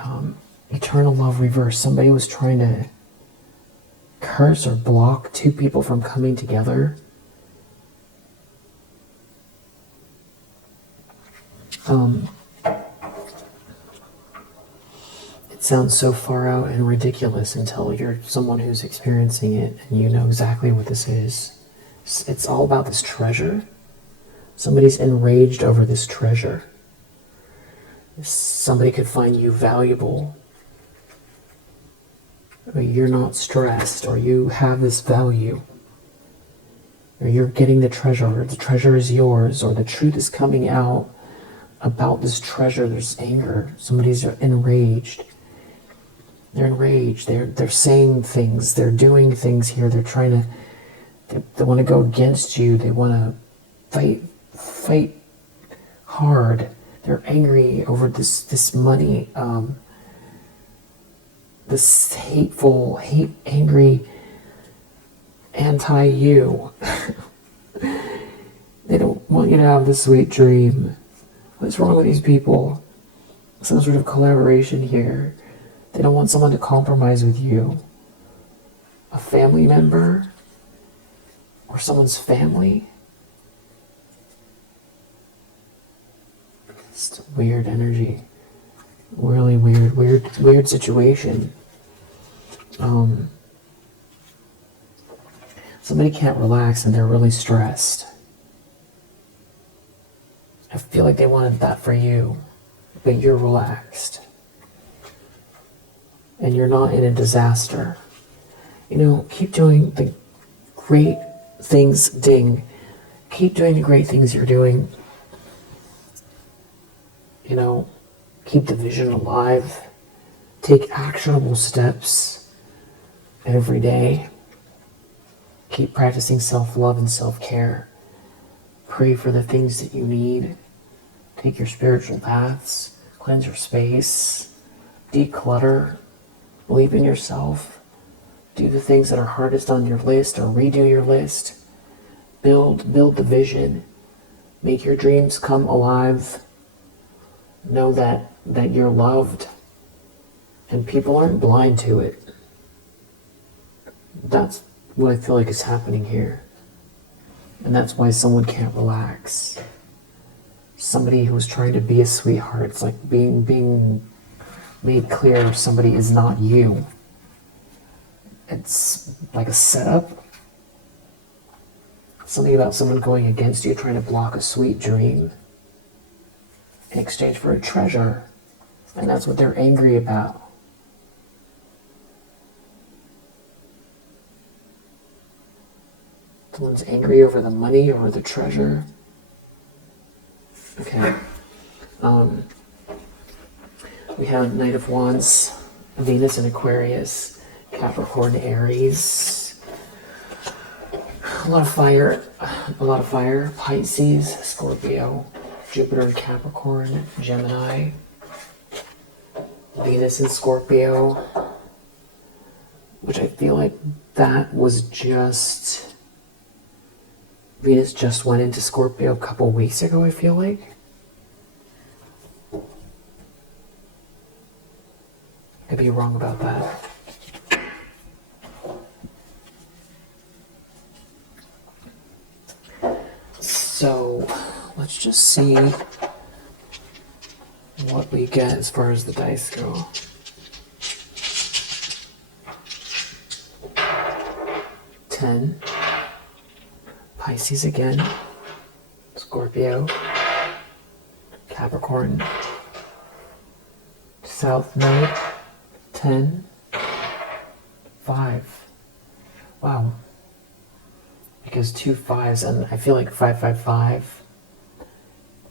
eternal love reverse. Somebody was trying to curse or block two people from coming together. It sounds so far out and ridiculous until you're someone who's experiencing it and you know exactly what this is. It's all about this treasure. Somebody's enraged over this treasure. Somebody could find you valuable, or you're not stressed, or you have this value, or you're getting the treasure, or the treasure is yours, or the truth is coming out about this treasure. There's anger. Somebody's enraged. They're enraged. They're saying things. They're doing things here. They're trying to. They want to go against you. They want to fight hard. They're angry over this money. This angry anti-you. They don't want you to have the sweet dream. What's wrong with these people? Some sort of collaboration here. They don't want someone to compromise with you. A family member? Or someone's family? It's weird energy. Really weird situation. Somebody can't relax and they're really stressed. I feel like they wanted that for you, but you're relaxed. And you're not in a disaster. You know, keep doing the great things, ding. Keep doing the great things you're doing. You know, keep the vision alive. Take actionable steps every day. Keep practicing self-love and self-care. Pray for the things that you need. Take your spiritual paths. Cleanse your space. Declutter. Believe in yourself. Do the things that are hardest on your list, or redo your list. Build the vision. Make your dreams come alive. Know that you're loved. And people aren't blind to it. That's what I feel like is happening here. And that's why someone can't relax. Somebody who's trying to be a sweetheart, it's like being made clear somebody is not you. It's like a setup. Something about someone going against you, trying to block a sweet dream in exchange for a treasure. And that's what they're angry about. Someone's angry over the money or the treasure. Okay. We have Knight of Wands, Venus in Aquarius, Capricorn, Aries. A lot of fire. Pisces, Scorpio, Jupiter in Capricorn, Gemini, Venus in Scorpio, which I feel like that was just... Venus just went into Scorpio a couple weeks ago, I feel like. I'd be wrong about that. So, let's just see what we get as far as the dice go. Ten. Pisces again, Scorpio, Capricorn, South Node, 10, 5. Wow. Because 2 5s, and I feel like 5 5 5.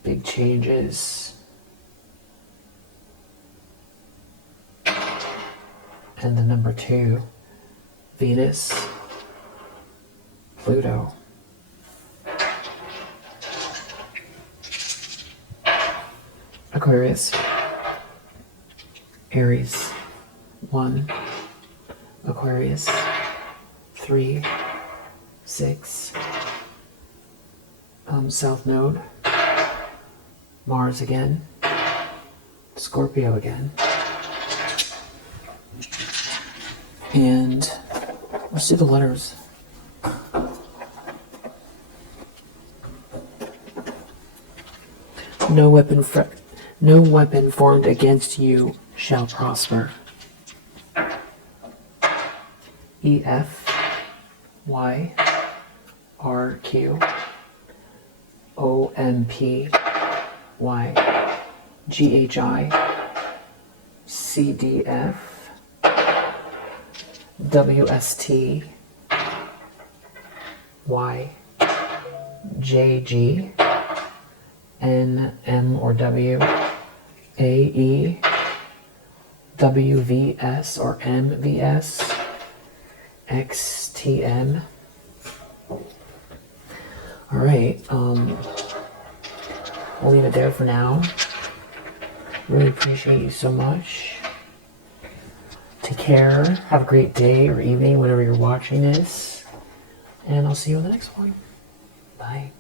Big changes. And the number 2, Venus, Pluto. Aquarius, Aries, 1, Aquarius, 3, 6, South Node, Mars again, Scorpio again, and let's do the letters. No weapon formed against you shall prosper. E F Y R Q O M P Y G H I C D F W S T Y J G N M or W A E W V S or M V S X T M. All right, we'll leave it there for now. Really appreciate you so much. Take care. Have a great day or evening whenever you're watching this. And I'll see you in the next one. Bye.